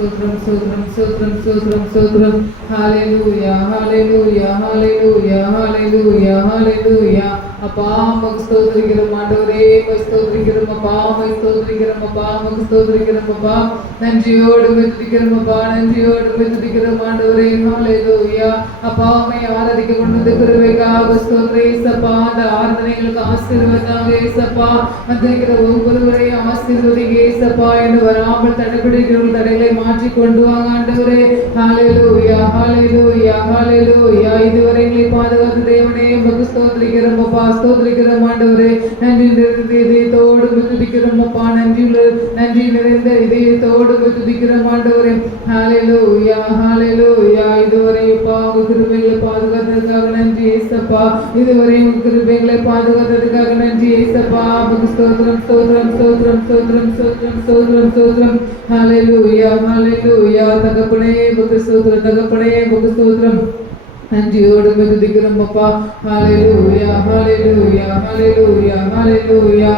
Sotram, Sotram, Sotram, Sotram, Sotram. Hallelujah, Hallelujah, Hallelujah, Hallelujah, Hallelujah. அப்பா உமக்கு ஸ்தோத்திரிக்கிறோம் ஆண்டவரே, உமக்கு ஸ்தோத்திரிக்கிறோம் அப்பா, உமக்கு ஸ்தோத்திரிக்கிறோம் அப்பா, உமக்கு ஸ்தோத்திரிக்கிறோம் அப்பா. நன்றியோடு துதிக்கிறோம் அப்பா, நன்றியோடு துதிக்கிறோம் ஆண்டவரே. ஹல்லேலூயா. அப்பா உம்மை ஆராதிக்க கொண்டு கிருபைக்காக ஸ்தோத்திரம் இயேசப்பா. அந்த ஆராதனைகளுக்கு ஆசீர்வாதமாக இயேசப்பா. வந்திருக்கிற ஒவ்வொருவரையும் ஆசீர்வதிங்க இயேசப்பா. என்று வராமல் தடைபிடிக்கிற தடைகளை மாற்றி கொண்டு வாங்க ஆண்டவரே. ஹல்லேலூயா, ஹல்லேலூயா, ஹல்லேலூயா. இதுவரை எங்களை பாதுகாத்த தேவனே உமக்கு ஸ்தோத்திரிக்கிறோம் அப்பா, ஸ்தோத்திரிக்கிறோம் ஆண்டவரே. நன்றி நிறைந்த இதயத்தோடு துதிக்கிறோம் அப்பா, நன்றி நிறைந்த இதயத்தோடு துதிக்கிறோம் ஆண்டவரே. ஹல்லேலூயா, ஹல்லேலூயா. இதுவரை அப்பா உங்க கிருபைகளை பாதுகாத்ததுக்காக நன்றி இயேசப்பா. இதுவரை உங்க கிருபைகளை பாதுகாத்ததுக்காக நன்றி இயேசப்பா. உமக்கு ஸ்தோத்திரம், ஸ்தோத்திரம், ஸ்தோத்திரம், ஸ்தோத்திரம், ஸ்தோத்திரம், ஸ்தோத்திரம், ஸ்தோத்திரம். ஹல்லேலூயா, ஹல்லேலூயா. தகப்பனே உமக்கு ஸ்தோத்திரம், தகப்பனே உமக்கு ஸ்தோத்திரம். நன்றியோடு துதிக்கிறோம் அப்பா. ஹல்லேலூயா, ஹல்லேலூயா, ஹல்லேலூயா, ஹல்லேலூயா.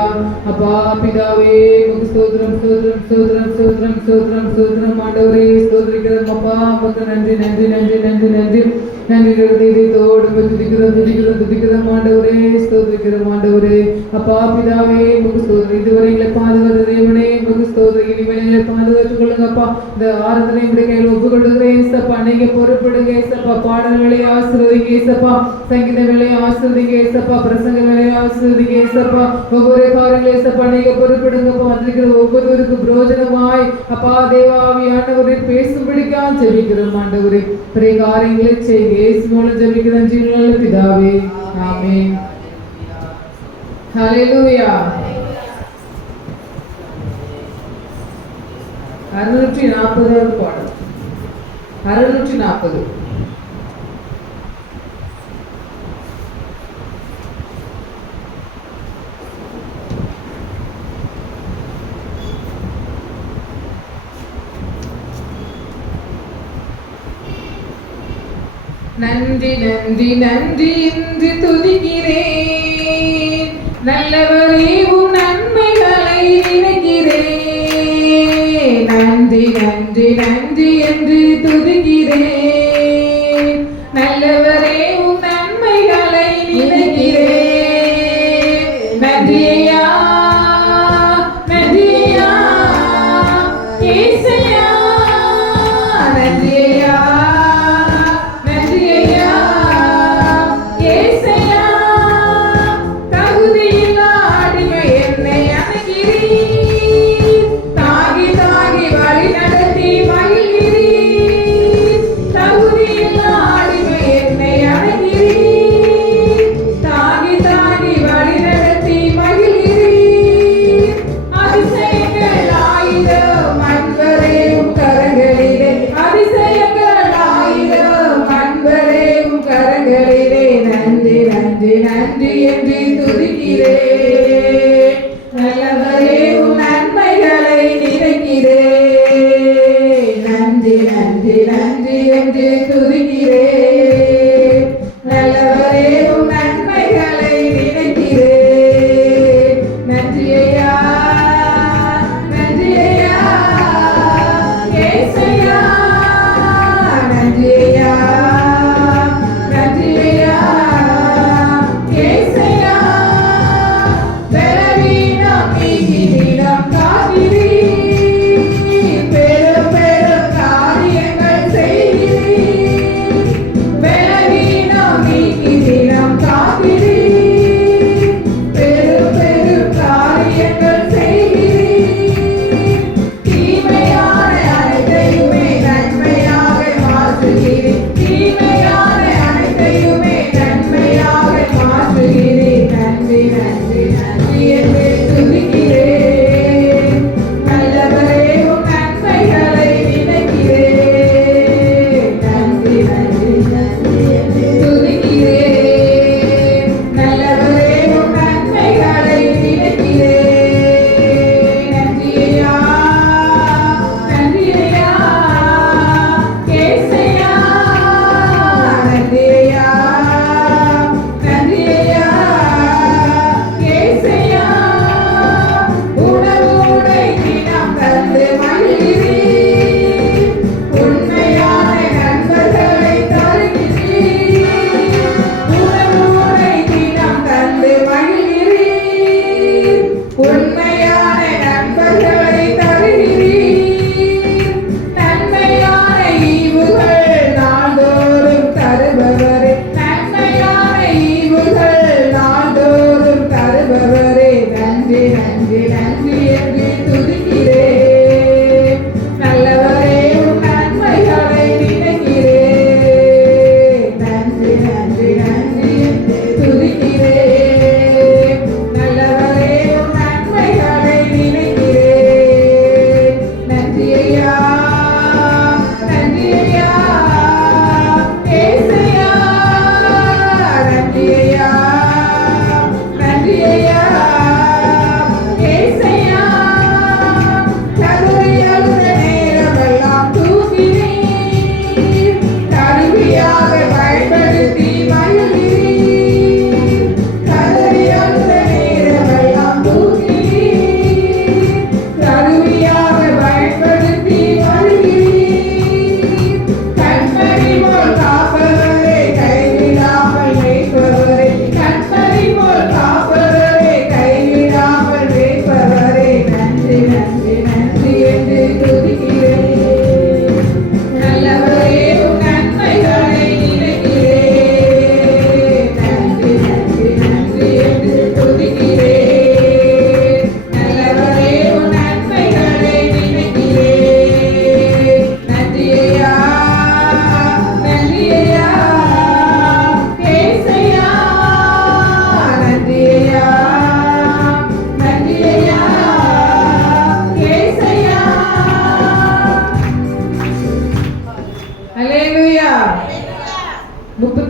அப்பா பிதாவே உமக்கு ஸ்தோத்திரம், ஸ்தோத்திரம், ஸ்தோத்திரம், ஸ்தோத்திரம், ஸ்தோத்திரம், ஸ்தோத்திரம் ஆண்டவரே. ஸ்தோத்திரிக்கிறோம் அப்பா. உமக்கு நன்றி, நன்றி, நன்றி, நன்றி, நன்றி. நன்றி இதயத்தோடு துதிக்கிறோம், துதிக்கிறோம், துதிக்கிறோம் ஆண்டவரே. ஸ்தோத்திரிக்கிறோம் ஆண்டவரே. அப்பா பிதாவே உமக்கு ஸ்தோத்திரம். இதுவரை எங்களை பாதுகாத்த தேவனே உமக்கு ஸ்தோத்திரம். இனிமேல் எங்களை பாதுகாத்துக் கொள்ளுங்க அப்பா. இந்த ஆராதனை கையில் ஒப்புக்கொள்ளுகிறேன் ஏசப்பா. நீங்க பொறுப்படுங்க ஏசப்பா. பாடல்களை ஆசீர்வதிங்க ஏசப்பா. சங்கீத வேலையை ஆசீர்வதிங்க ஏசப்பா. பிரசங்க வேலையை ஆசீர்வதிங்க ஏசப்பா. ஒவ்வொரு காரியங்களை ஏசப்பா நீங்க பொறுப்படுங்கப்பா. வந்திருக்கிற ஒவ்வொருவருக்கும் பிரயோஜனமாய் அப்பா தேவாவியானவரை பேசும்படிக்கா ஜெபிக்கிறோம் ஆண்டவரே. பிற காரியங்களை செய்ய இயேசு மூலம் ஜெபிக்கிறோம் ஜீவனுள்ள பிதாவே. ஆமென். ஹல்லேலூயா. 640வது பாடல். 640. நன்றி நன்றி நன்றி என்று துதிக்கிறேன், நல்லவரே உம் நன்மைகளை நினைக்கிறேன். நன்றி நன்றி நன்றி என்று துதிக்கிறேன், நல்லவரே உம் நன்மைகளை நினைக்கிறேன். நன்றியா நன்றியா ஏசையா, நன்றியா அதிசய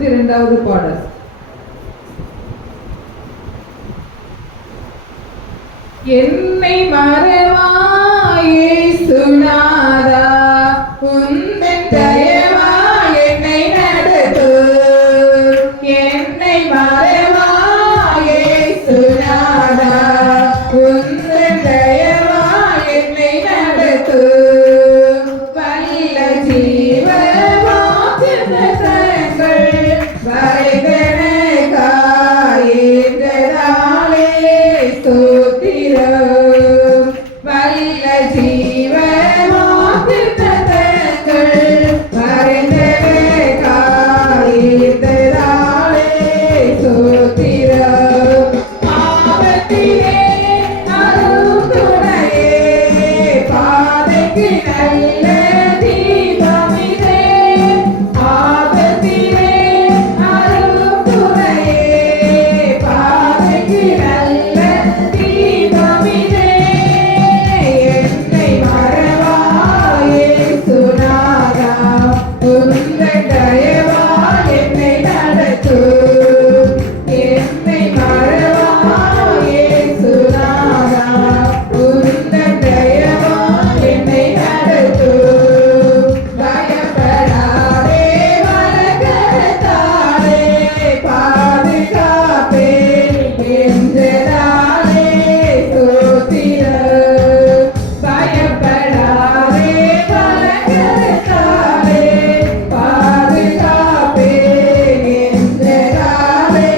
102வது பாடல். என்னை மறவாய் இயேசுநாதா, உந்தன் தயவாய் என்னை நடத்து. என்னை மறவாய் இயேசுநாதா, உந்தன் தயவாய் என்னை நடத்து. வல்ல ஜீவ வாக்குத்தத்தங்கள் வரைதனக்காய் என்றதாலே ஸ்தோத்திரம். வல்ல ஜீவ வாக்குத்தத்தங்கள் வரைதனக்காய் என்றதாலே ஸ்தோத்திரம். ஆபத்திலே அருள் துணையே, பாதைக்கு நல்ல தீபமிதே. ஆபத்திலே அருள் துணையே, பாதைக்கு நல்ல தீபமிதே. என்னை மறவாய் இயேசுநாதா, உந்தன் தயவால் என்னை நடத்து. என்னை மறவாய் இயேசுநாதா, உந்தன் தயவால் என்னை நடத்து. பயப்படாதே வலக்கரத்தாலே பாதுகாப்பேன் என்றதாலே ஸ்தோத்திரம். பயப்படாதே வலக்கரத்தாலே பாதுகாப்பேன் என்றதாலே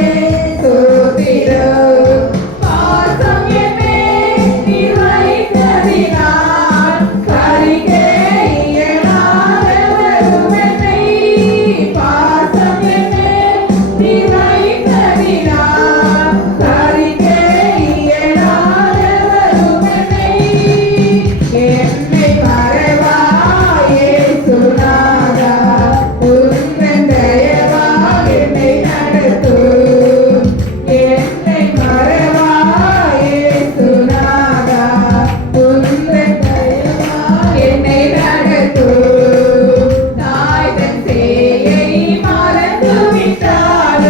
ஸ்தோத்திரம். பாசம் என்னை நீர் வைத்ததினால் பறிக்க இயலாதவரும் என்னை. பாசம் என்னை நீர் வைத்ததினால் பறிக்க இயலாதவரும் என்னை. என்னை மறவாய் இயேசுநாதா, உந்தன் தயவால் என்னை நடத்து. என்னை மறவாய் இயேசுநாதா, உந்தன் தயவால் என்னை நடத்து. தாய் தன் சேயை மறந்துவிட்டாலும்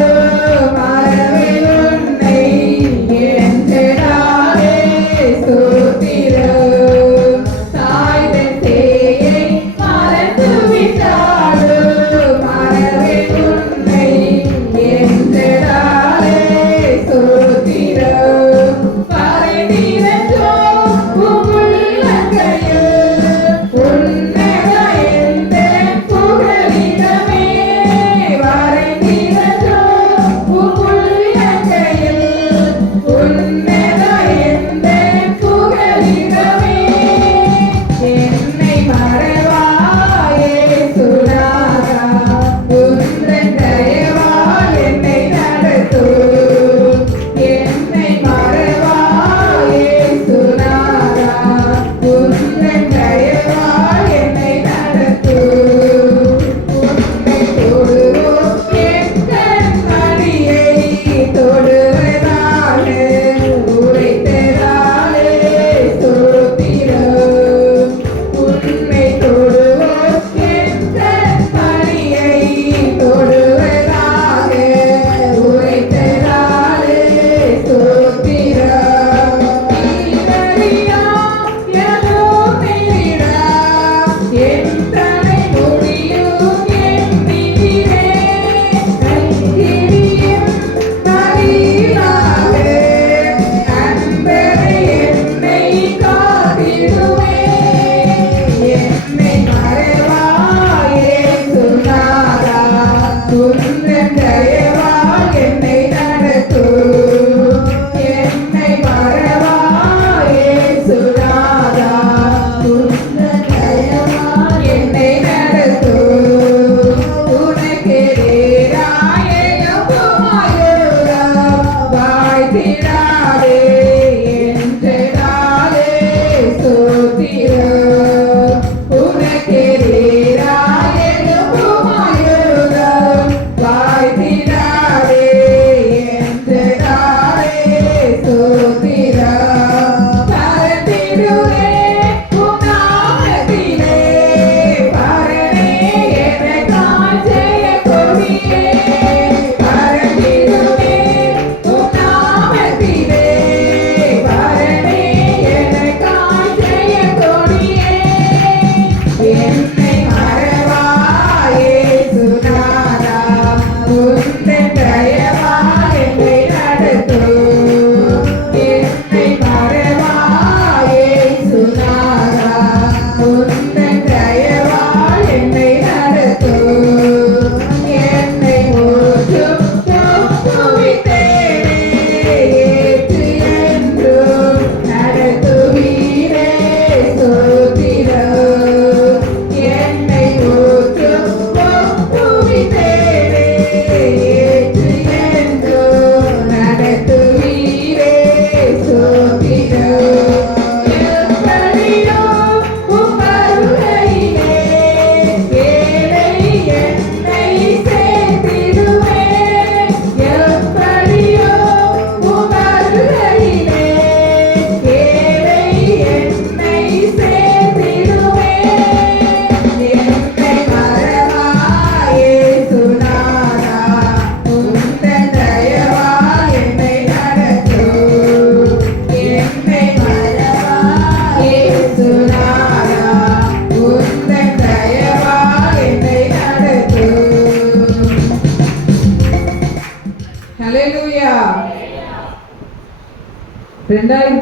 மறவேன் உன்னை என்றதாலே ஸ்தோத்திரம். தாய் தன் சேயை மறந்துவிட்டாலும் மறவேன் உன்னை என்றதாலே ஸ்தோத்திரம். பறைந்திருந்தோம் உம் உள்ளங்கையில், உன்னத எந்தன் புகலிடமே. வரைந்திருந்தோம் உம் உள்ளங்கையில், உன்னத எந்தன் புகலிடமே. என்னை மறவாய் இயேசுநாதா, உந்தன் தயவால் என்னை நடத்து. என்னை மறவாய் இயேசுநாதா, உந்தன் தயவால் என்னை நடத்து. உன்னை தொடுவோம் என் கண்மணியை தொடுவதாக உரைத்ததாலே ஸ்தோத்திரம். உன்னை தொடுவோம் என் கண்மணியை தொடுவதாக உரைத்ததாலே ஸ்தோத்திரம். நீரறியா எதுவும் நீரா, என் தலை முடியும் எண்ணினே. கைகிரியும் மறியலாக அன்பரை என்னை காத்திடுவே. என்னை மறவாய் இயேசுநாதா, உந்தன் தயவால் என்னை நடத்து. என்னை மறவாய் இயேசுநாதா, உந்தன் தயவால் என்னை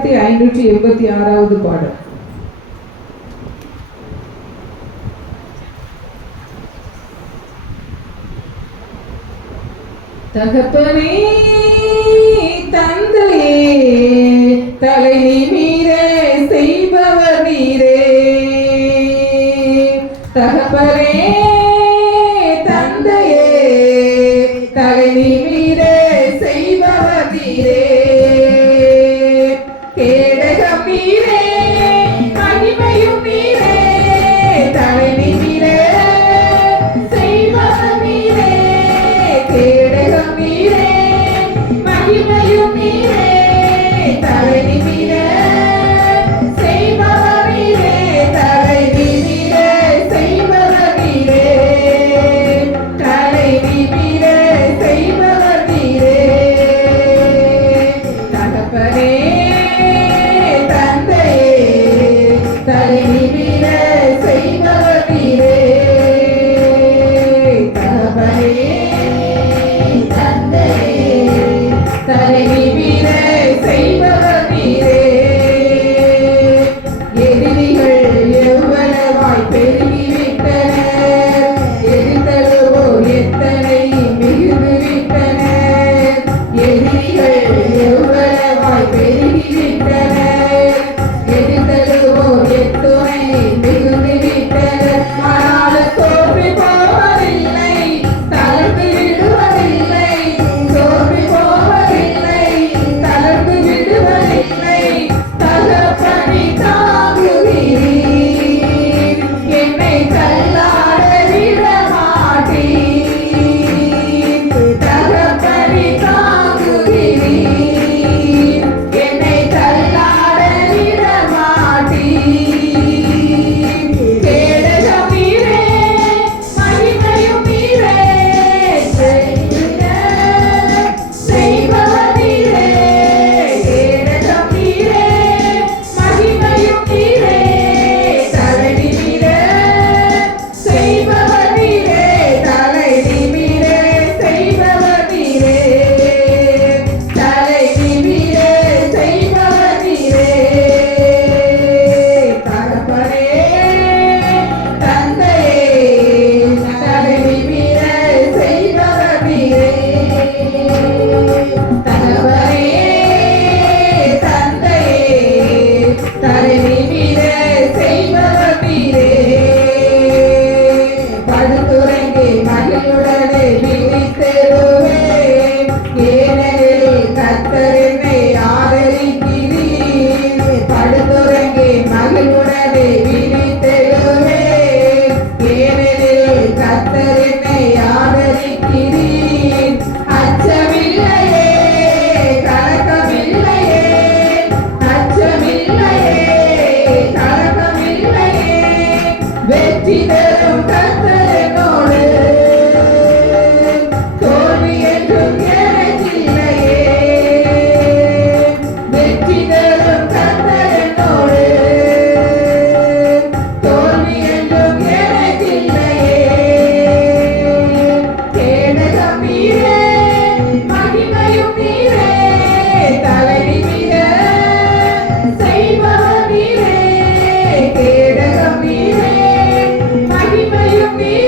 1586வது பாடல். தகப்பனே தந்தையே தலை நீரே செய்பவர் நீரே. தகப்பனே தந்தையே தலை நீரே செய்பவர் நீரே. கேடகம் நீரே மகிமையும் நீரே. தலை நீரே செய்பவர் நீரே. கேடகம் நீரே மகிமையும் நீரே. தலை நீரே செய்பவர் நீரே. தலை நீரே செய்பவர் நீரே. தலை நீரே செய்பவர் நீரே. தகப்பனே தந்தையே தலை நீரே செய்பவர் நீரே. தகப்பனே தலை நீரே செய்பவர் நீரே. எதிரிகள் எவ்வளவாய் பெருகிவிட்டனர். எதிர்த்தலுவோ எத்தனை மிகுந்துவிட்டனர். எதிரிகள் எவ்வளவாய் பெருகிவிட்டனர். எதிர்த்தலுவோ எத்தனை மிகுந்துவிட்டனர். ஆனாலும் தோற்று போவதில்லை, தளர்ந்து விடுவதில்லை. தோற்று போவதில்லை, தளர்ந்து விடுவதில்லை. தகப்பனை தாங்குகிறீர், என்னை தள்ளாட விட மாட்டீர். தகப்பனை தாங்குகிறீர், என்னை தள்ளாட விட மாட்டீர். கேடகம் நீரே மகிமையும் நீரே. செய்பவர் நீரே. கேடகம் நீரே மகிமையும் நீரே. தலை நீரே செய்பவர் நீரே. தலை நீரே செய்பவர் நீரே. தலை நீரே செய்பவர் நீரே. தகப்பனே தந்தையே தலை நீரே செய்பவர் நீரே. தகப்பனே தந்தையே தலை நீரே செய்பவர் நீரே. படுத்துறங்கி மகிழுடனே விழித்தெழுவேன், ஏனெனில் கர்த்தர் என்னை ஆதரிக்கிறீர். படுத்துறங்கி மகிழுடனே விழித்தெழுவேன், ஏனெனில் கர்த்தர் என்னை ஆதரிக்கிறீர். அச்சமில்லையே கலக்கமில்லையே. அச்சமில்லையே கலக்கமில்லையே. வெற்றி தரும் கர்த்தர் என்னோடு. தோல்வி என்றும் எனக்கில்லையே. வெற்றி தரும் கர்த்தர் என்னோடு. தோல்வி என்றும் எனக்கில்லையே. கேடகம் நீரே மகிமையும் நீரே. தலை நீரே செய்பவர் நீரே. கேடகம் நீரே மகிமையும் நீரே.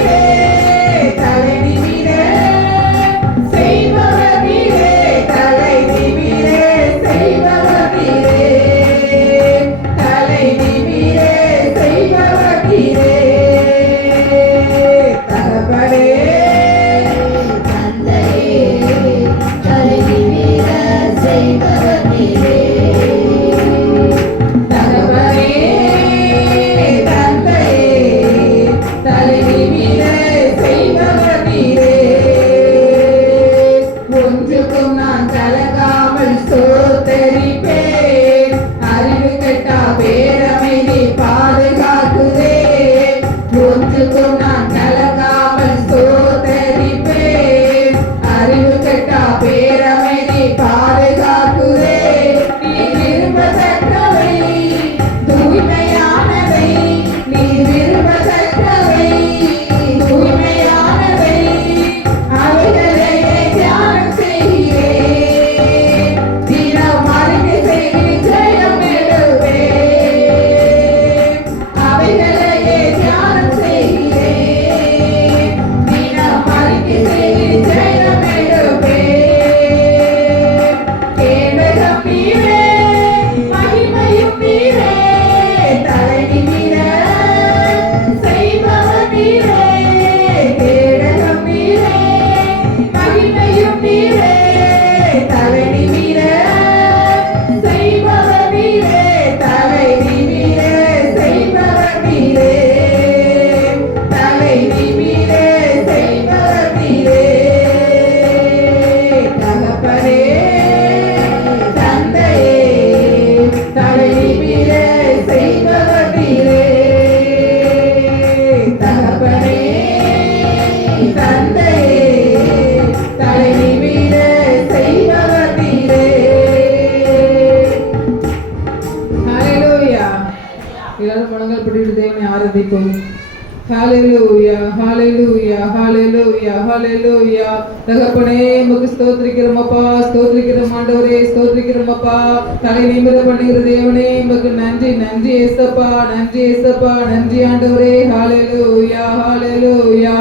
ஹalleluya ஹalleluya ஹalleluya ஹalleluya. தகப்பனே உமக்கு ஸ்தோத்திரிக்கிறோம் அப்பா, ஸ்தோத்திரிக்கிறோம் ஆண்டவரே, ஸ்தோத்திரிக்கிறோம் அப்பா. தலை நிமிர பண்ணுகிற தேவனே உமக்கு நன்றி நன்றி ஏசப்பா, நன்றி ஏசப்பா, நன்றி ஆண்டவரே. ஹalleluya ஹalleluya.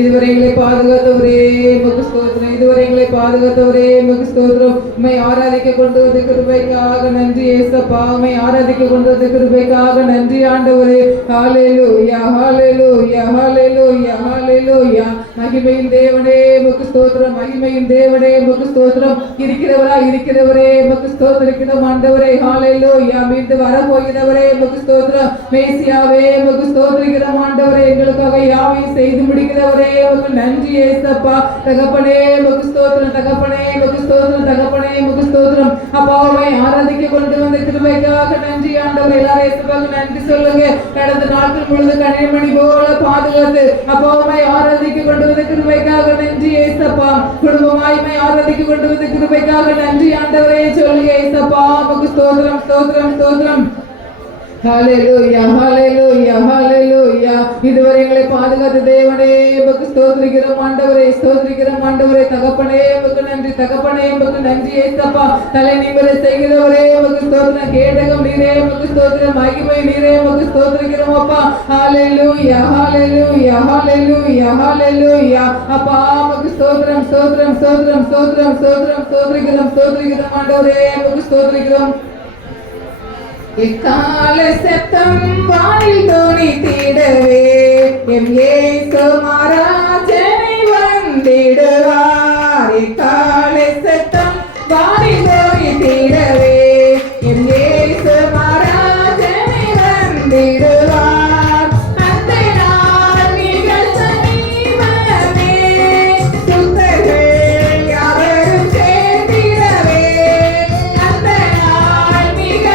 இதுவரை எங்களை பாதுகாத்தவரே உமக்கு ஸ்தோத்திரம், இதுவரை எங்களை பாதுகாத்தவரே உமக்கு ஸ்தோத்திரம். உம்மை ஆராதிக்க கொண்டு வந்த கிருபைக்காக நன்றி ஏசப்பா, உம்மை ஆராதிக்க கொண்டு வந்த கிருபைக்காக நன்றி ஆண்டவரே. ஹalleluya ஹalleluya ஹalleluya ஹalleluya. மகிமையின் தேவனே உமக்கு ஸ்தோத்திரம், மகிமையின் தேவனே உமக்கு ஸ்தோத்திரம். இருக்கிறவரே உமக்கு ஸ்தோத்திரிக்கிறோம் ஆண்டவரே. ஹalleluya. மீண்டு வரப்போகிறவரே உமக்கு ஸ்தோத்திரம். மேசியாவே உமக்கு ஸ்தோத்திரிக்கிறோம் ஆண்டவரே. எங்களுக்காக யாவையும் செய்து முடிக்கிறவரே உமக்கு நன்றி ஏசப்பா. தகப்பனே உமக்கு ஸ்தோத்திரம், தகப்பனே உமக்கு ஸ்தோத்திரம், தகப்பனே உமக்கு ஸ்தோத்திரம். அப்பாவை ஆராதிக்க கொண்டு வந்த கிருபைக்காக நன்றி ஆண்டவரே. எல்லாரும் ஏசப்பாவுக்கு நன்றி சொல்லுங்க. கடந்த நாட்கள் முழுது கனிமணி போல பாதுகாத்து அப்பாவை ஆராதிக்க கொண்டு வந்த கிருபைக்காக நன்றி ஏசப்பா. குடும்பமாய்மை ஆராதிக்க கொண்டு வந்த கிருபைக்காக நன்றி ஆண்டவரே சொல்லுங்க ஏசப்பா. உமக்கு ஸ்தோத்திரம், ஸ்தோத்திரம், ஸ்தோத்திரம். ஹalleluya ஹalleluya ஹalleluya. இதுவரை எங்களை பாதுகாத்த தேவனே உமக்கு ஸ்தோத்திரிக்கிறோம் ஆண்டவரே, ஸ்தோத்திரிக்கிறோம் ஆண்டவரே. தகப்பனே உமக்கு நன்றி, தகப்பனே உமக்கு நன்றி ஏசப்பா. தலை நிமிர செய்கிறவரே உமக்கு ஸ்தோத்திரம். கேடகம் நீரே உமக்கு ஸ்தோத்திரம், மகிமை நீரே உமக்கு ஸ்தோத்திரிக்கிறோம் அப்பா. ஹalleluya ஹalleluya ஹalleluya ஹalleluya. அப்பா உமக்கு ஸ்தோத்திரம், ஸ்தோத்திரம், ஸ்தோத்திரம், ஸ்தோத்திரம், ஸ்தோத்திரம், ஸ்தோத்திரிக்கிறோம், ஸ்தோத்திரிக்கிறோம் ஆண்டவரே உமக்கு ஸ்தோத்திரிக்கிறோம். எக்கால சத்தம் வானில் தொனித்திடவே எம் இயேசு மகாராஜனை வந்திடுவார். எக்கால சத்தம் வானில் தொனித்திடவே எம் இயேசு மகாராஜனை வந்திடுவார். அந்த நாள் மிக சமீபமே, சுத்தர்கள் யாவரும் சேர்ந்திடவே. அந்த நாள் மிக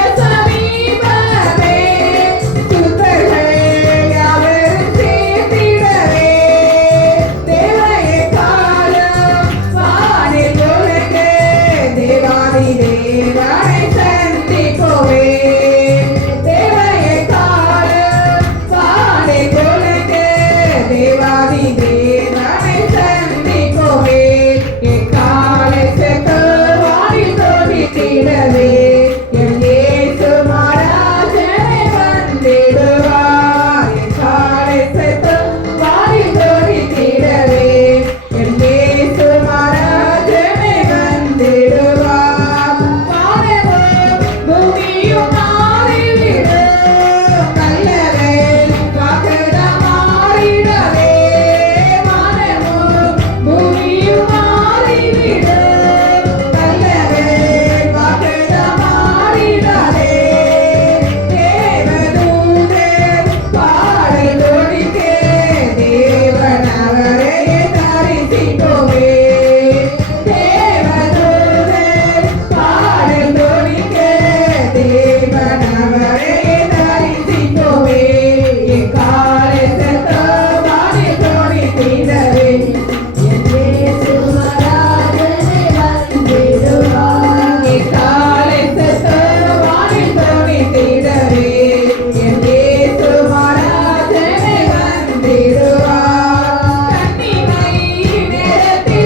நேரத்தில்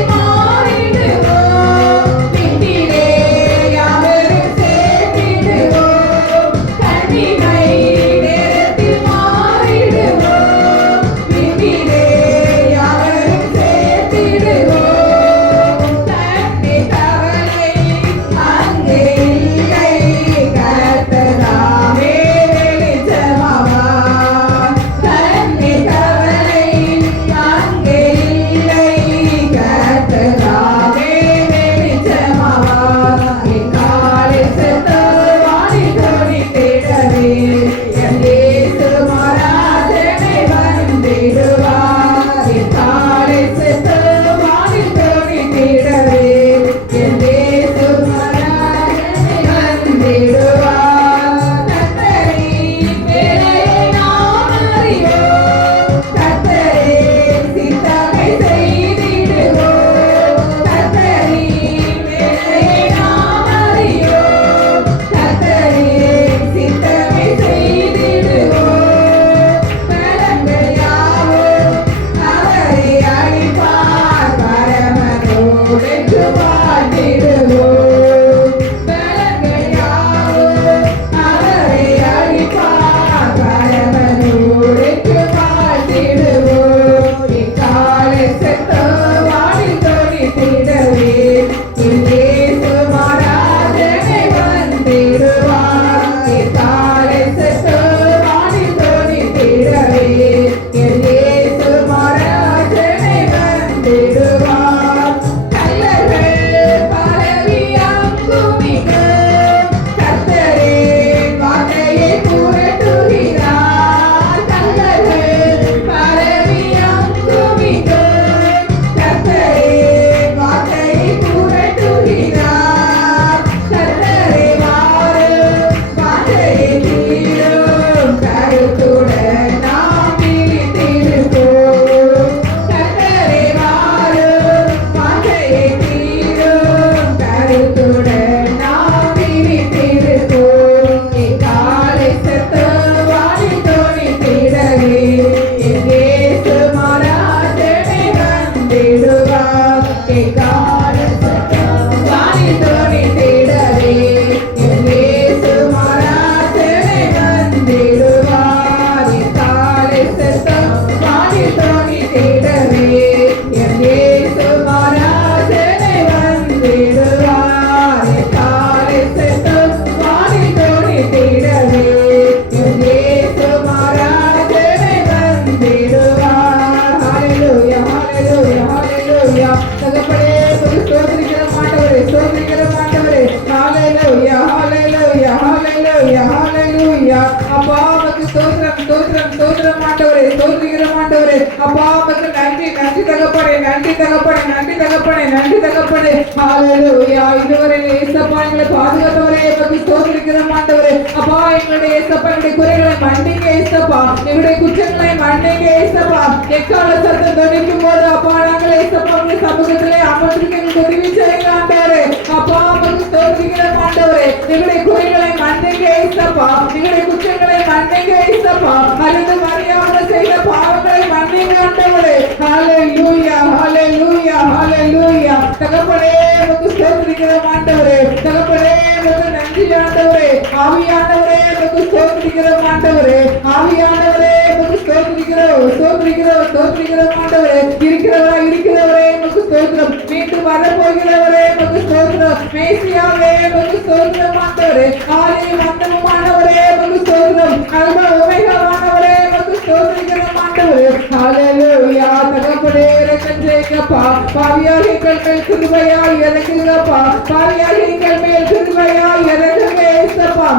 ஆண்டவரே. அப்பா உமக்கு நன்றி நன்றி தகப்பனே, நன்றி தகப்பனே, நன்றி தகப்பனே, நன்றி தகப்பனே. ஹalleluya. இதுவரை இயேசப்பா எங்களை பாதுகாத்தவரே உமக்கு ஸ்தோத்திரிக்கிறோம் ஆண்டவரே. அப்பா எங்களுடைய இயேசப்பா எங்களுடைய குறைகளை மன்னிங்க இயேசப்பா, எங்களுடைய குற்றங்களை மன்னிங்க இயேசப்பா. எக்கால சத்தம் தொனிக்கும் போது அப்பா நாங்கள் இயேசப்பா உங்களுடைய சமூகத்திலே அமர்ந்திருக்க எங்களுக்கு உதவி செய்யுங்க ஆண்டவரே. அப்பா உமக்கு ஸ்தோத்திரிக்கிறோம் ஆண்டவரே. எங்களுடைய குறைகளை மன்னிங்க இயேசப்பா, எங்களுடைய குற்றங்களை மன்னிங்க இயேசப்பா. அறிந்து அறியாமல் செய்த பாவங்களை மன்னிங்க ஆண்டவரே. ஹalleluya ஹalleluya ஹalleluya. தகப்பனே உமக்கு ஸ்தோத்திரிக்கிறோம் ஆண்டவரே. தகப்பனே உமக்கு நன்றி ஆண்டவரே. ஆவியானவரே உமக்கு ஸ்தோத்திரிக்கிறோம் ஆண்டவரே. ஆவியானவரே உமக்கு ஸ்தோத்திரிக்கிறோம் ஸ்தோத்திரிக்கிறோம் ஸ்தோத்திரிக்கிறோம் ஆண்டவரே. இருக்கிறவரே உமக்கு ஸ்தோத்திரம். மீண்டும் வரப்போகிறவரே உமக்கு ஸ்தோத்திரம். மேசியாவே உமக்கு ஸ்தோத்திரம் ஆண்டவரே. ஆதியும் அந்தமுமானவரே உமக்கு ஸ்தோத்திரம். அல்பா ஒமேகாவானவரே உமக்கு ஸ்தோத்திரிக்கிறோம் ஆண்டவரே. ஹalleluya. தகப்பனே இரக்கம் செய்யுங்கப்பா. பாவியாக எங்கள் மேல் கிருபையாய் இறங்குங்கப்பா. பாவியாக எங்கள் மேல் கிருபையாய் இறங்குங்க இயேசப்பா.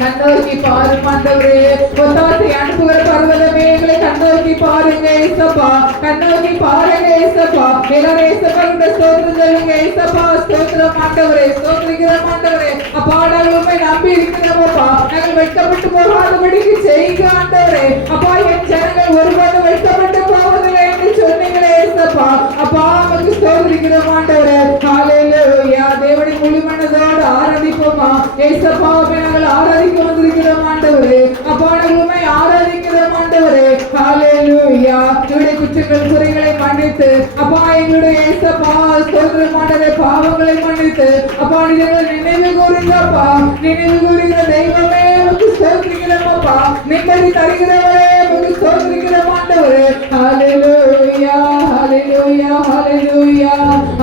கண்ணோக்கி பாரும் ஆண்டவரே. ஒத்தாசை அனுப்புகிற பர்வதமே எங்களை கண்ணோக்கி பாருங்க இயேசப்பா. கண்ணோக்கி பாருங்க இயேசப்பா. எல்லாரும் இயேசப்பா கிட்ட ஸ்தோத்திரம் சொல்லுங்க இயேசப்பா. ஸ்தோத்திரம் ஆண்டவரே, ஸ்தோத்திரிக்கிறோம் ஆண்டவரே. அப்பா நாங்கள் உண்மை நம்பி இருக்கிறோமப்பா. நாங்கள் வெட்கப்பட்டு போகாதபடிக்கு செய்யுங்க ஆண்டவரே. அப்பா என் ஜனங்கள் ஒருபோதும் வெட்கப்பட்டு போவதில்லை என்று சொன்னீங்களே இயேசப்பா. அப்பா உமக்கு ஸ்தோத்திரிக்கிறோம் ஆண்டவரே. ஹalleluya. தேவனை முழு மனதோடு ஆராதிப்போமா இயேசப்பாவை நாங்கள் ஆராதிக்க வந்திருக்கிறோம் ஆண்டவரே. அப்பா நாங்கள் உம்மை ஆராதிக்கிறோம் ஆண்டவரே. ஹalleluya. எங்களுடைய குற்றங்கள் குறைகளை மன்னித்து அப்பா எங்களுடைய இயேசப்பா ஸ்தோத்திரம் ஆண்டவரே. பாவங்களை மன்னித்து அப்பா நீங்கள் நினைவு கூறுங்கப்பா. நினைவு கூறுகிற தெய்வமே உமக்கு ஸ்தோத்திரிக்கிறோம் அப்பா. நிம்மதி தருகிறவரே உமக்கு ஸ்தோத்திரிக்கிறோம் ஆண்டவரே. ஹalleluya ஹalleluya ஹalleluya.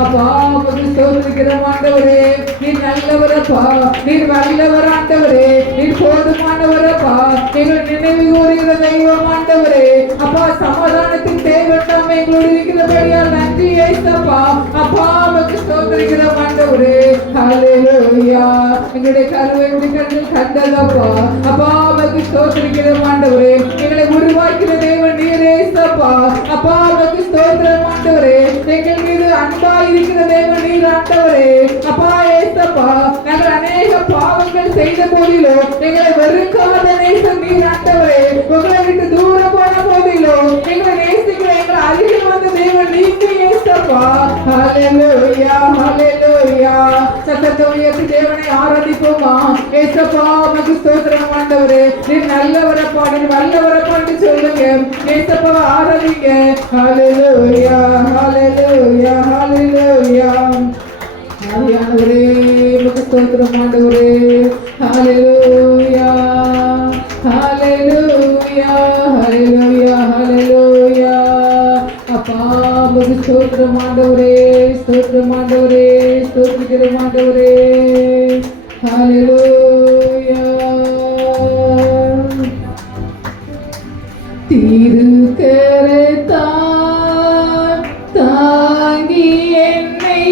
அப்பா உமக்கு ஸ்தோத்திரிக்கிறோம் ஆண்டவரே. நீர் நல்லவரப்பா, நீர் வல்லவர் ஆண்டவரே. நீர் போதுமானவரப்பா. எங்கள் நினைவு கூறுகிற தெய்வம் ஆண்டவரே. அப்பா சமாதானத்தின் தேவன் நாம் எங்களோடு இருக்கிறபடியால் நன்றி இயேசப்பா. அப்பா உமக்கு ஸ்தோத்திரிக்கிறோம் ஆண்டவரே. ஹalleluya. எங்களுடைய கருவை முடிக்கணும் கண்டதப்பா. அப்பா உமக்கு ஸ்தோத்திரிக்கிறோம் ஆண்டவரே. எங்களை உருவாக்கிற தேவன் நீர் இயேசப்பா. அப்பா உமக்கு ஸ்தோத்திரம் ஆண்டவரே. எங்கள் மீது அன்பா இருக்கிற தேவன் நீர் ஆண்டவரே. அப்பா இயேசப்பா நாங்கள் அநேக பாவங்கள் செய்த போதிலோ எங்களை வெறுக்காத நேசம் நீர் ஆண்டவரே. உங்களை விட்டு தூரம் போன போதிலோ எங்களை நேசிக்கிற எங்களை அருகில் வந்த தேவன் நீங்க இயேசப்பா. ஹalleluya ஹalleluya. சத்தத்தை உயர்த்தி தேவனை ஆராதிப்போமா இயேசப்பா. உமக்கு ஸ்தோத்திரம் ஆண்டவரே. நீர் நல்லவரப்பா, நீர் வல்லவரப்பா என்று சொல்லுங்க இயேசப்பா. ஆராதிங்க. ஹalleluya ஹalleluya ஹalleluya. ஆவியானவரே உமக்கு ஸ்தோத்திரம் ஆண்டவரே. ஹalleluya ஹalleluya ஹalleluya ஹalleluya. அப்பா உமக்கு ஸ்தோத்திரம் ஆண்டவரே. ஸ்தோத்திரம் ஆண்டவரே. ஸ்தோத்திரிக்கிறோம் ஆண்டவரே. ஹalleluya. திருக்கரத்தால் தாங்கி என்னை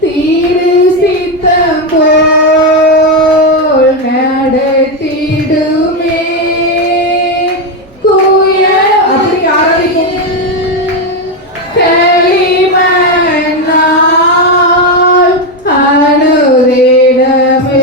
திரு சித்தம் போல் நடத்திடுமே. கூய அப்படி ஆராதிக்கும். களிமண்ணால் அனுதினமே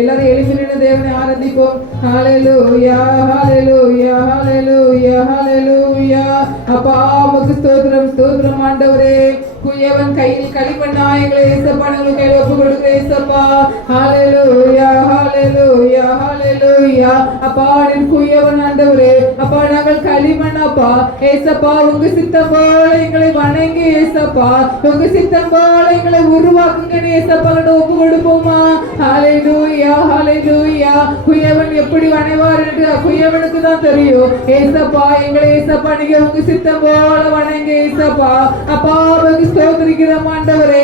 எல்லாரும் எழுப்பின தேவனை ஆராதிப்போம். ஹalleluya ஹalleluya ஹalleluya ஹalleluya. அப்பா உமக்கு ஸ்தோத்திரம் ஸ்தோத்திரம் ஆண்டவரே. குயவன் கையில் களிமண்ணா எங்களை இயேசப்பா நாங்கள் கையில் ஒப்பு கொடுக்கிறேன் இயேசப்பா. ஹalleluya ஹalleluya ஹalleluya. அப்பா நீர் குயவன் ஆண்டவரே. அப்பா நாங்கள் களிமண் அப்பா இயேசப்பா உங்க சித்தம் போல எங்களை வணங்கி இயேசப்பா உங்க சித்தம் போல எங்களை உருவாக்குங்க இயேசப்பா ஒப்பு கொடுப்போமா. ஹalleluya ஹalleluya. குயவன் எப்படி வணைவார் என்று குயவனுக்கு தான் தெரியும் இயேசப்பா. எங்களை இயேசப்பா நீங்க உங்க சித்தம் போல வணங்கி இயேசப்பா. அப்பா ஸ்தோத்திரிக்கிறோம் ஆண்டவரே.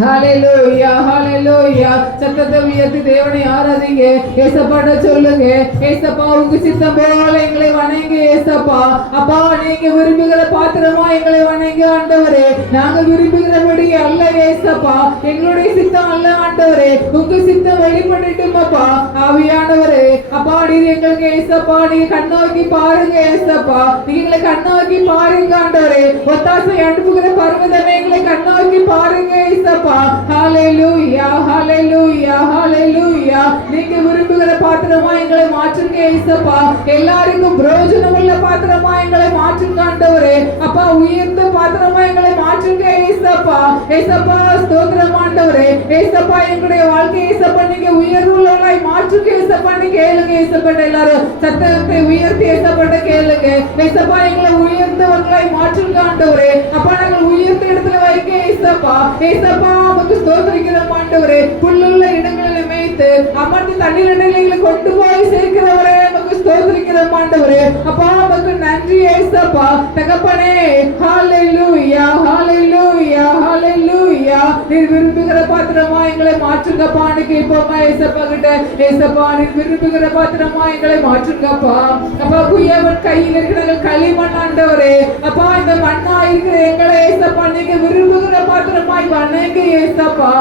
ஹalleluya ஹalleluya. சத்தத்தை உயர்த்தி தேவனை ஆராதிங்க. இயேசப்பாட்ட சொல்லுங்க இயேசப்பா உங்க சித்தம் போல எங்களை வணங்கி இயேசப்பா. அப்பா நீங்க விரும்புகிற பாத்திரமா எங்களை வணங்கி ஆண்டவரே. நாங்க விரும்புகிறபடி அல்ல இயேசப்பா எங்களுடைய சித்தம் அல்ல ஆண்டவரே. உங்க சித்தம் வெளிப்படட்டும் அப்பா ஆவியானவரே. அப்பா நீர் எங்களுக்கு இயேசப்பா நீங்க கண்ணோக்கி பாருங்க இயேசப்பா. நீங்க எங்களை கண்ணோக்கி பாருங்க ஆண்டவரே. ஒத்தாசை அனுப்புகிற பர்வதமே எங்களை கண்ணோக்கி பாருங்க இயேசப்பா. ஹalleluya ஹalleluya ஹalleluya. நீங்க விரும்புகிற பாத்திரமா எங்களை மாற்றுங்க இயேசப்பா. எல்லாருக்கும் பிரயோஜனம் உள்ள பாத்திரமா எங்களை மாற்றுங்க ஆண்டவரே. அப்பா உயர்ந்த பாத்திரமா எங்களை மாற்றுங்க இயேசப்பா. இயேசப்பா ஸ்தோத்திரம் ஆண்டவரே. இயேசப்பா எங்களுடைய வாழ்க்கை இயேசப்பா நீங்க உயர்வுள்ளவர்களாய் மாற்றுங்க இயேசப்பா. நீ கேளுங்க இயேசப்பா. எல்லாரும் சத்தத்தை உயர்த்தி இயேசப்பாட்ட கேளுங்க. இயேசப்பா எங்களை உயர்ந்தவர்களாய் மாற்றுங்க ஆண்டவரே. அப்பா நாங்கள் உயர்ந்த இடத்துல வைக்க இயேசப்பா. இயேசப்பா உமக்கு ஸ்தோத்திரிக்கிறோம் ஆண்டவரே. புல்லுள்ள இடங்களில் மேய்த்து அமர்ந்து தண்ணீர் எங்களை கொண்டு போய் சேர்க்கிறவரே உமக்கு ஸ்தோத்திரிக்கிறோம் ஆண்டவரே. அப்பா உமக்கு நன்றி இயேசப்பா தகப்பனே. ஹalleluya ஹalleluya ஹalleluya. நீர் விரும்புகிற பாத்திரமா எங்களை மாற்றுங்கப்பா. கேட்போமா இயேசப்பா கிட்ட. இயேசப்பா நீர் விரும்புகிற பாத்திரமா எங்களை மாற்றுங்கப்பா. அப்பா குயவன் கையில் இருக்கிற களிமண் ஆண்டவரே. அப்பா இந்த மண்ணா இருக்கிற எங்களை இயேசப்பா நீங்க விரும்புகிற பாத்திரமாய் வணங்க இயேசப்பா.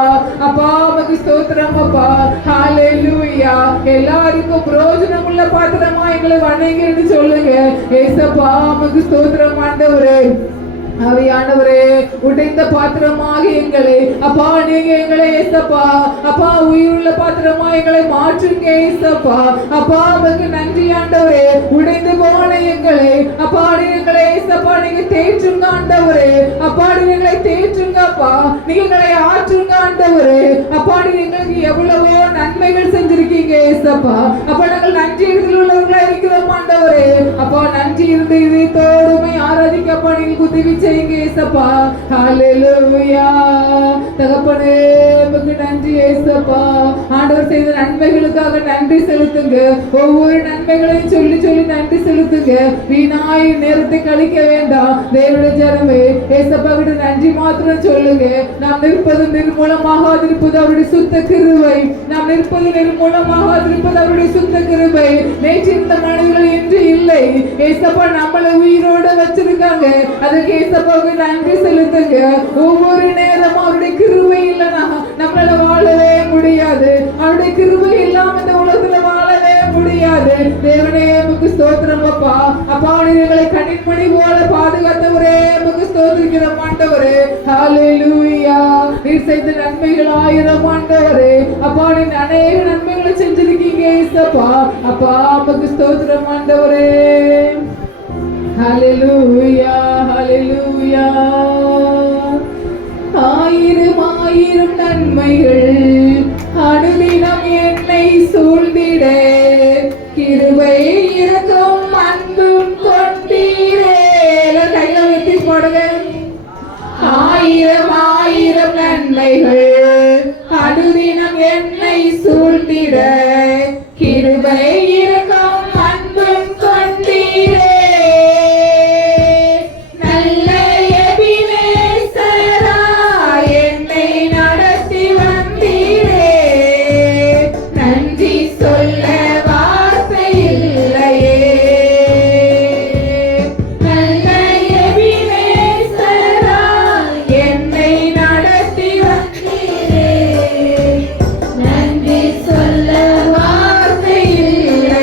அப்பா உமக்கு ஸ்தோத்திரம் அப்பா. ஹalleluya. எல்லாருக்கும் பிரயோஜனம் உள்ள பாத்திரமா எங்களை வணங்கன்னு சொல்லுங்க இயேசப்பா. உமக்கு ஸ்தோத்திரம் ஆண்டவரே. ஆவியானவரே உடைந்த பாத்திரமாக எங்களை அப்பா நீங்க எங்களை இயேசப்பா அப்பா உயிருள்ள பாத்திரமா எங்களை மாற்றுங்க இயேசப்பா. அப்பா உமக்கு நன்றி ஆண்டவரே. உடைந்து போன எங்களை அப்பா எங்களை இயேசப்பா நீங்க தேற்றுங்க ஆண்டவரே. அப்பா எங்களை தேற்றுங்க அப்பா. நீங்க எங்களை ஆற்றுங்க ஆண்டவரே. அப்பா எங்களுக்கு எவ்வளவோ நன்மைகள் செஞ்சிருக்கீங்க இயேசப்பா. அப்பா நாங்கள் நன்றி உள்ளவர்களா இருக்கிறோம் ஆண்டவரே. அப்பா நன்றி இருந்து இதயத்தோடுமை ஆராதிக்கப்பா நீங்க உதவி செய்யுங்க இயேசப்பா. ஹalleluya. தகப்பனே உமக்கு நன்றி இயேசப்பா. ஆண்டவர் செய்த நன்மைகளுக்காக நன்றி செலுத்துங்க. ஒவ்வொரு நன்மைகளையும் சொல்லி சொல்லி நன்றி செலுத்துங்க. வீணாய் நேரத்தை கழிக்க வேண்டாம். தேவனுடைய ஜனமே இயேசப்பா கிட்ட நன்றி மாத்திரம் சொல்லுங்க. நாம் நிற்பது நிர்மூலமாக இருப்பது அவருடைய சுத்த கிருபை. நாம் நிற்பது நிர்மூலமாக இருப்பது அவருடைய சுத்த கிருபை. நேற்று இருந்த மனிதர்கள் இன்று இல்லை இயேசப்பா. நம்மளை உயிரோடு வச்சிருக்காங்க. அதுக்கு இயேசப்பாவுக்கு நன்றி செலுத்துங்க. ஒவ்வொரு நேரமும் அவருடைய கிருபை இல்லைன்னா நம்மளால வாழவே முடியாது. அவருடைய கிருபை இல்லாம இந்த உலகத்துல வாழவே முடியாது. தேவனே உமக்கு ஸ்தோத்திரம் அப்பா. அப்பா எங்களை கண்ணின்மணி போல பாதுகாத்தவரே உமக்கு ஸ்தோத்திரிக்கிறோம் ஆண்டவரே. ஹalleluya. நீர் செய்த நன்மைகள் 1000 ஆண்டவரே. அப்பா நீ அநேக நன்மைகளை செஞ்சிருக்கீங்க இயேசப்பா. அப்பா உமக்கு ஸ்தோத்திரம் ஆண்டவரே. ஹalleluya ஹalleluya. 1000 நன்மைகள் அனுதினம் என்னை சூழ்ந்திட கிருபை இரக்கம் அன்பும் கொண்டீரே. கையில வெட்டி போடுங்க. 1000 நன்மைகள் அனுதினம் என்னை சூழ்ந்திட கிருபை இரக்கம் அன்பும் கொண்டீரே. நன்றி சொல்ல வார்த்தை இல்லை.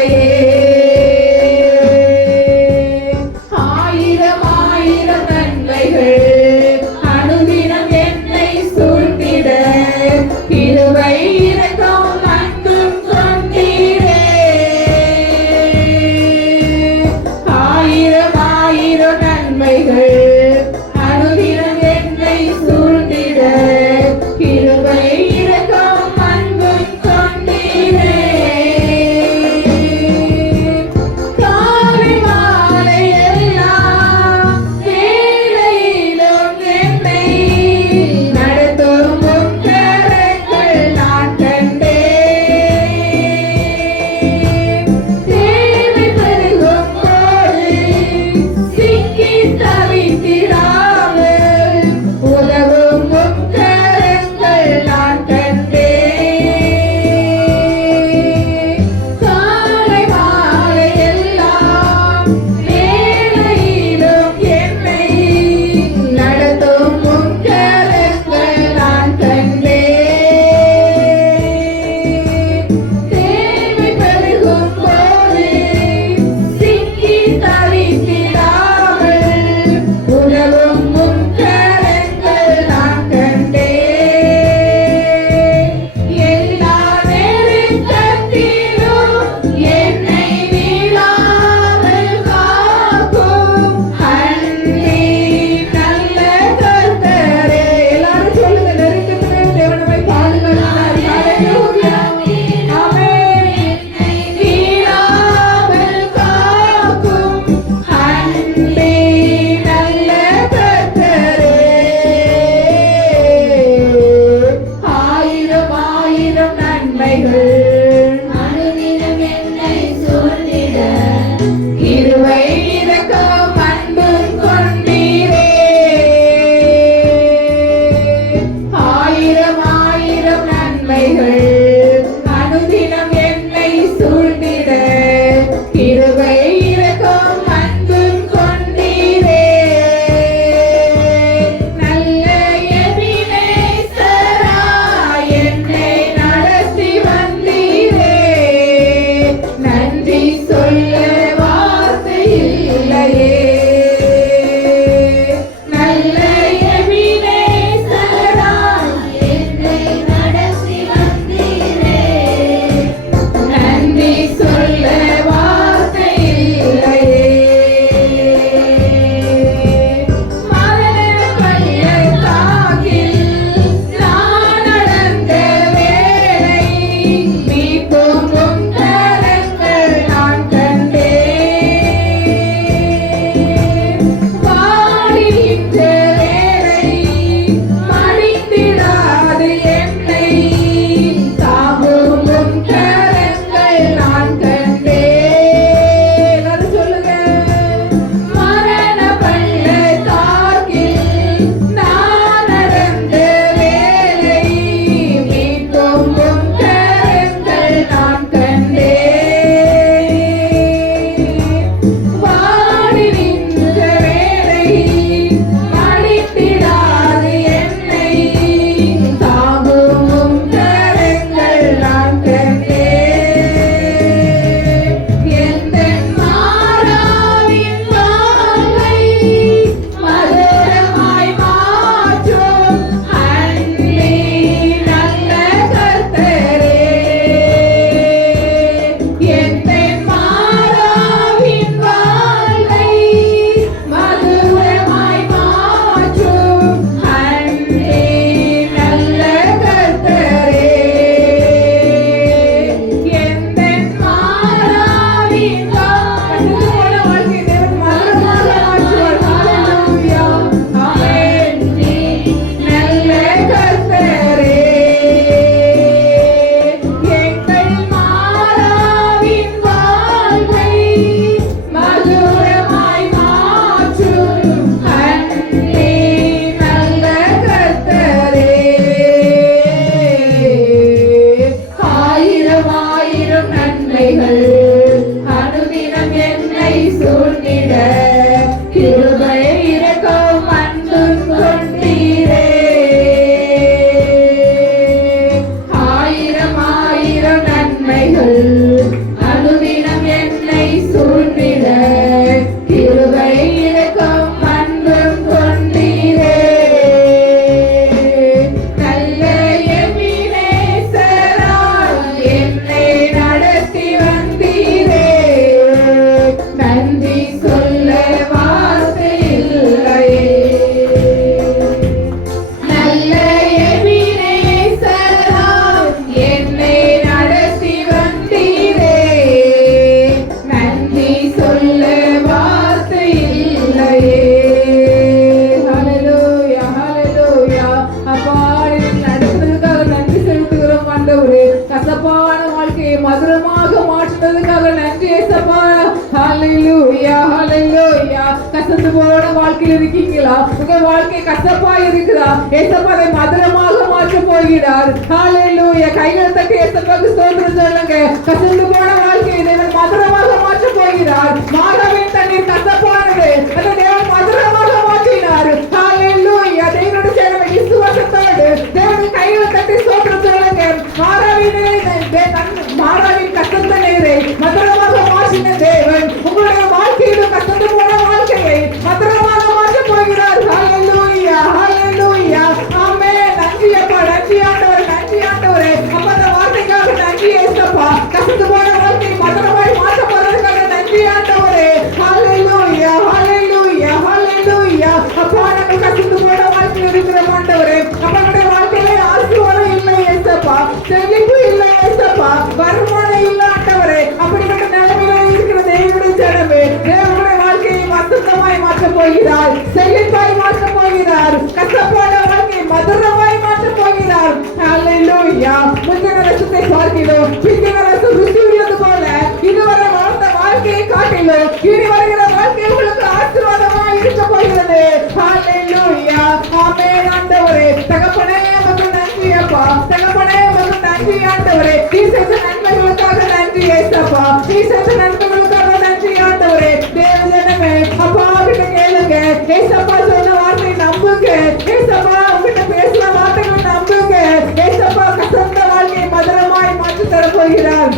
வாழ்க்கையை மதுரமாக மாற்றுறதுக்காக நன்றி ஏசப்பா. ஹல்லேலூயா ஹல்லேலூயா. கசந்து போன வாழ்க்கையில் இருக்கீங்களா? உங்க வாழ்க்கை கசப்பா இருக்குதா? ஏசப்பா அதை மதுரமாக மாற்ற போகிறார். ஹல்லேலூயா. கைகள் தட்டி ஏசப்பாக்கு ஸ்தோத்திரம் சொல்லுங்க. கசந்து போன வாழ்க்கையை தேவன் மதுரமாக மாற்ற போகிறார். மாறாவின் தண்ணீர் கசப்பானது, அதை தேவன் மதுரமாக மாற்றினார். ஹல்லேலூயா. தேவனுடைய சேவை விசுவாசத்தோடு தேவனுடைய கைகளை தட்டி ஸ்தோத்திரம் சொல்லுங்க. மாறாவின் கசந்த நீரை மதுரமாக மாற்றின தேவன் உங்களுடைய வாழ்க்கையிலும் கசந்து போன வாழ்க்கையை மதுரமாக மாற்ற போகிறார். ஹல்லேலூயா ஹல்லேலூயா. ஆமென். நன்றி அப்பா, நன்றி ஆண்டவரே, நன்றி ஆண்டவரே. அப்பா அந்த வார்த்தைக்காக நன்றி ஏசப்பா. கசந்து போன வாழ்க்கையை மதுரமாய் மாற்ற போறதுக்காக நன்றி ஆண்டவரே. ஹல்லேலூயா ஹல்லேலூயா ஹல்லேலூயா. அப்பா நாங்கள் கசந்து போன வாழ்க்கையில் இருக்கிற ஆண்டவரே, அப்பா நம்முடைய வாழ்க்கையில ஆசீர்வாதம் இல்லை ஏசப்பா, செழிப்பு இல்லை ஏசப்பா, வருமானம் இல்லை ஆண்டவரே. அப்படிப்பட்ட நிலைமையில இருக்கிற தேவனுடைய ஜனமே, தேவனுடைய வாழ்க்கையை வசந்தமாய் மாற்ற போகிறார், செழிப்பாய் மாற்ற போகிறார், கசப்பான வாழ்க்கையை மதுரமாய் மாற்ற போகிறார். ஹல்லேலூயா. முந்தின ரசத்தை பார்க்கிறோம், பிந்தின ரசம் ருசி உள்ளது போல இதுவரை வாழ்ந்த வாழ்க்கையை காட்டிலும் இனி வருகிற வாழ்க்கை உங்களுக்கு ஆசீர்வாதமாய் இருக்க போகிறது. ஹல்லேலூயா. ஆமென் ஆண்டவரே. தகப்பனே உமக்கு நன்றி அப்பா, தகப்பனே உமக்கு நன்றி ஆண்டவரே. நீ செய்த நன்மைகளுக்காக நன்றி ஏசப்பா, நீ செய்த நன்மைகளுக்காக நன்றி ஆண்டவரே. தேவஜனமே அப்பா கிட்ட கேளுங்க, ஏசப்பா சொன்ன வார்த்தை நம்புங்க, ஏசப்பா உங்ககிட்ட பேசுற வார்த்தைகளை நம்புங்க. ஏசப்பா கசந்த வாழ்க்கையை மதுரமாய் மாற்றி தர போகிறார்.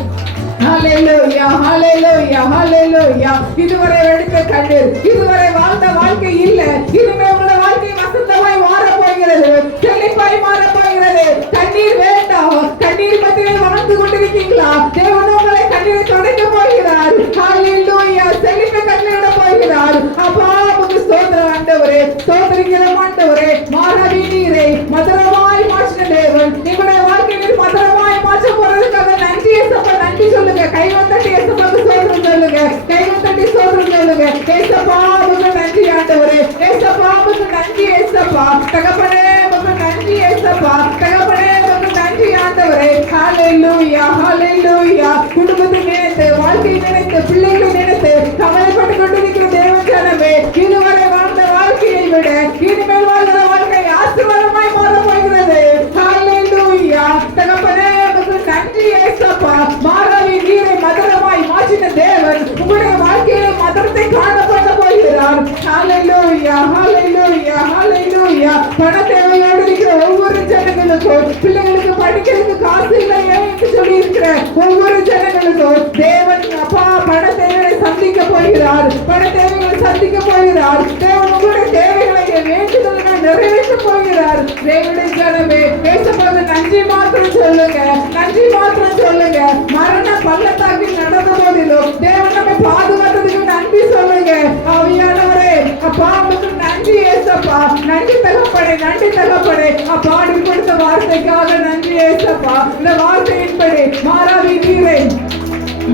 ஹல்லேலூயா ஹல்லேலூயா ஹல்லேலூயா. இதுவரை எடுத்த கண்ணீர், இதுவரை வாழ்ந்த வாழ்க்கை இல்ல, இனிமே உங்களோட வாழ்க்கை வசந்தமாய் மாற போகிறது, செழிப்பாய் மாற போகிறது. கண்ணீர் வேண்டாம். கண்ணீர் மத்தியில் வாழ்ந்து கொண்டிருக்கீங்களா? தேவன் உங்களை கண்ணீரை துடைக்க போகிறார். ஹல்லேலூயா. செழிப்பை கண்ணீரிட போகிறார். அப்பா உமக்கு ஸ்தோத்திரம் ஆண்டவரே, ஸ்தோத்திரிக்கிறோம் ஆண்டவரே. மாறாவி நீரை மதுரமாய் மாற்றின தேவன் உங்களுடைய வாழ்க்கையை மதுரமாய் மாற்ற போறதுக்காக நன்றி ஏசப்பா. நன்றி சொல்லுங்க. கைகள் தட்டி ஏசப்பாக்கு ஸ்தோத்திரம் சொல்லுங்க. கைகள் தட்டி ஸ்தோத்திரம் சொல்லுங்க. ஏசப்பா உமக்கு நன்றி ஆண்டவரே, ஏசப்பா உமக்கு நன்றி ஏசப்பா. தகப்பனே உமக்கு நன்றி ஏசப்பா, தகப்பனே உமக்கு நன்றி ஆண்டவரே. ஹல்லேலூயா ஹல்லேலூயா. குடும்பத்தை நினைத்து, வாழ்க்கையை நினைத்து, பிள்ளைகளை நினைத்து கவலைப்பட்டு கொண்டிருக்கிற தேவன் ஜனமே, இதுவரை வாழ்ந்த வாழ்க்கையை விட இனிமேல் வாழ்கிற வாழ்க்கை ஆசீர்வாதமாய் மாற போகிறது. ஹல்லேலூயா. தகப்பனே உமக்கு நன்றி ஏசப்பா. மாறாவி நீரை மதுரமாய் மாற்றின தேவன் உங்களுடைய வாழ்க்கையில மதுரத்தை காண பண்ண போகிறார். ஹல்லேலூயா ஹல்லேலூயா ஹல்லேலூயா. பண தேவையோடு இருக்கிற ஒவ்வொரு ஜனங்களுக்கும், பிள்ளைகளுக்கு படிக்கிறதுக்கு காசு இல்லையே என்று சொல்லி இருக்கிற ஒவ்வொரு ஜனங்களுக்கும் தேவன் அப்பா பண தேவைகளை சந்திக்க போகிறார், பண தேவைகளை சந்திக்க போகிறார். தேவன் உங்களுடைய தேவைகளை வேண்டுதல்களை நிறைவேற்ற போகிறார். தேவனுடைய ஜனமே பேசப்போது நன்றி மாத்திரம் சொல்லுங்க, நன்றி மாத்திரம் சொல்லுங்க. மரண பள்ளத்தாக்கில் நடந்த போதிலும் தேவன் நம்மை பாதுகாத்ததுக்கு நன்றி சொல்லுங்க. ஆவியானவரே அப்பா உங்களுக்கு நன்றி ஏசப்பா, நன்றி தகப்பனே, நன்றி தகப்பனே. அப்பா நீ கொடுத்த வார்த்தைக்காக நன்றி ஏசப்பா. இந்த வார்த்தையின்படி மாறாவி நீரை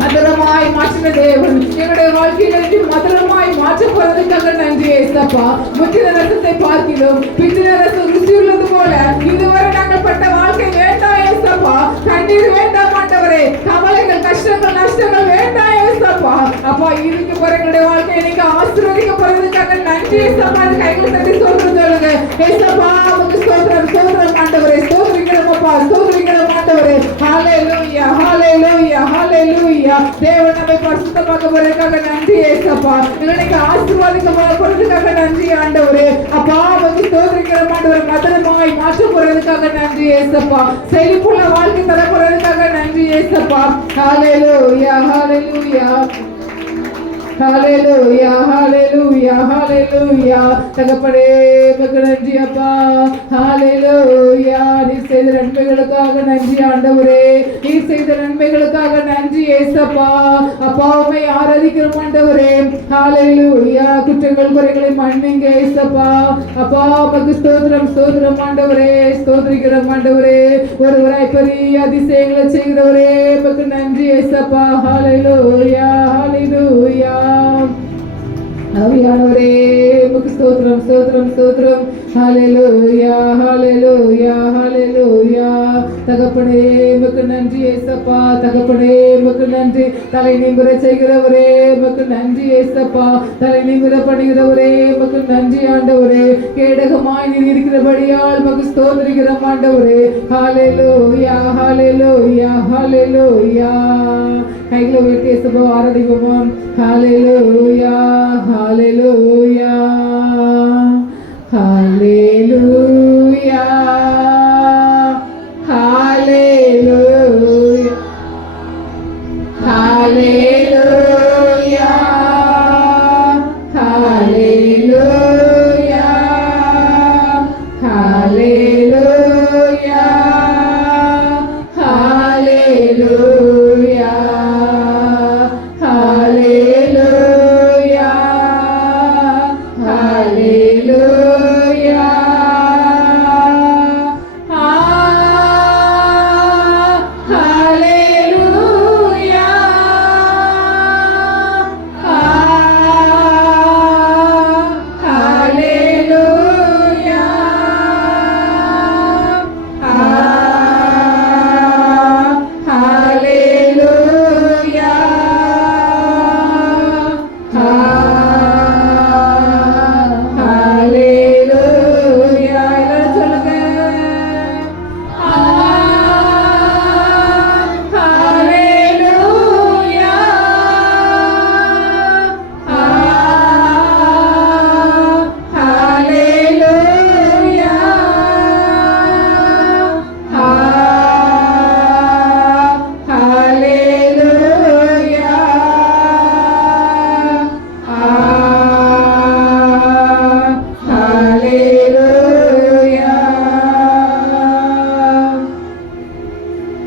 மதுரமாய் மாற்றின தேவன் எங்களுடைய வாழ்க்கையிலிருந்து மதுரமாய் மாற்ற போறதுக்காக நன்றி ஏசப்பா. முற்றின ரசத்தை பார்க்கிறோம், பிந்தின ரசம் ருசி உள்ளது போல இதுவரை நாங்கள் பட்ட வாழ்க்கை வேண்டாம் ஏசப்பா. கண்ணீர் வேண்டாம் ஆண்டவரே, கவலைகள் கஷ்டங்கள் நஷ்டங்கள் வேண்டாம் ஏசப்பா. அப்பா இதுக்கு போற எங்களுடைய வாழ்க்கை இன்னைக்கு ஆசீர்வதிக்க போறதுக்காக நன்றி ஏசப்பா. கைகளை தட்டி ஸ்தோத்திரம் சொல்லுங்க. ஏசப்பா உங்களுக்கு ஸ்தோத்திரம் ஸ்தோத்திரம் ஆண்டவரே, ஸ்தோத்திரிக்கிறோம் அப்பா, ஸ்தோத்திரிக்கிறோம் ஆண்டவரே. ஹல்லேலூயா ஹல்லேலூயா ஹல்லேலூயா. தேவன் நம்மை பரிசுத்தமாக்க போறதுக்காக நன்றி ஏசப்பா. இன்னைக்கு ஆசீர்வாதிக்க போறதுக்காக நன்றி ஆண்டவரே. அப்பா வந்து ஸ்தோத்திரிக்கிற ஆண்டவரே, மதுரமாய் மாற்ற போறதுக்காக நன்றி ஏசப்பா. செழிப்புள்ள வாழ்க்கை தர போறதுக்காக நன்றி ஏசப்பா. ஹல்லேலூயா ஹல்லேலூயா ஹல்லேலூயா ஹல்லேலூயா ஹல்லேலூயா. தகப்பனே உமக்கு நன்றி அப்பா. ஹல்லேலூயா. நீர் செய்த நன்மைகளுக்காக நன்றி ஆண்டவரே, நீர் செய்த நன்மைகளுக்காக நன்றி ஏசப்பா. அப்பா உம்மை ஆராதிக்கிறோம் ஆண்டவரே. ஹல்லேலூயா. குற்றங்கள் குறைகளை மன்னிங்க ஏசப்பா. அப்பா உமக்கு ஸ்தோத்திரம் ஸ்தோத்திரம் ஆண்டவரே, ஸ்தோத்திரிக்கிறோம் ஆண்டவரே. ஒருவராய் பெரிய அதிசயங்களை செய்கிறவரே உமக்கு நன்றி ஏசப்பா. ஹல்லேலூயா ஹல்லேலூயா ஆவியானவரே உமக்கு ஸ்தோத்திரம் ஸ்தோத்திரம் ஸ்தோத்திரம். ஹல்லேலூயா ஹல்லேலூயா ஹல்லேலூயா. தகப்பனே உமக்கு நன்றி ஏசப்பா, தகப்பனே உமக்கு நன்றி. தலை நிமிர செய்கிறவரே உமக்கு நன்றி ஏசப்பா, தலை நிமிர பண்ணுகிறவரே உமக்கு நன்றி ஆண்டவரே. கேடகமாய் நீர் இருக்கிறபடியால் உமக்கு ஸ்தோத்திரிக்கிறோம் ஆண்டவரே. ஹல்லேலூயா ஹல்லேலூயா ஹல்லேலூயா. கைகளை உயர்த்தி ஏசப்பா ஆராதிப்போம். ஹல்லேலூயா ஹல்லேலூயா ஹல்லேலூயா ஹல்லேலூயா ஹல்லேலூயா ஹல்லேலூயா ஹல்லேலூயா ஹல்லேலூயா ஹல்லேலூயா ஹல்லேலூயா.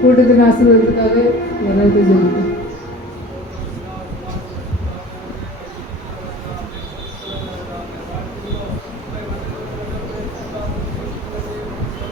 கூட்டத்தின் ஆசீர்வாதத்துக்காக எல்லாருக்கும் ஜெபிப்போம்.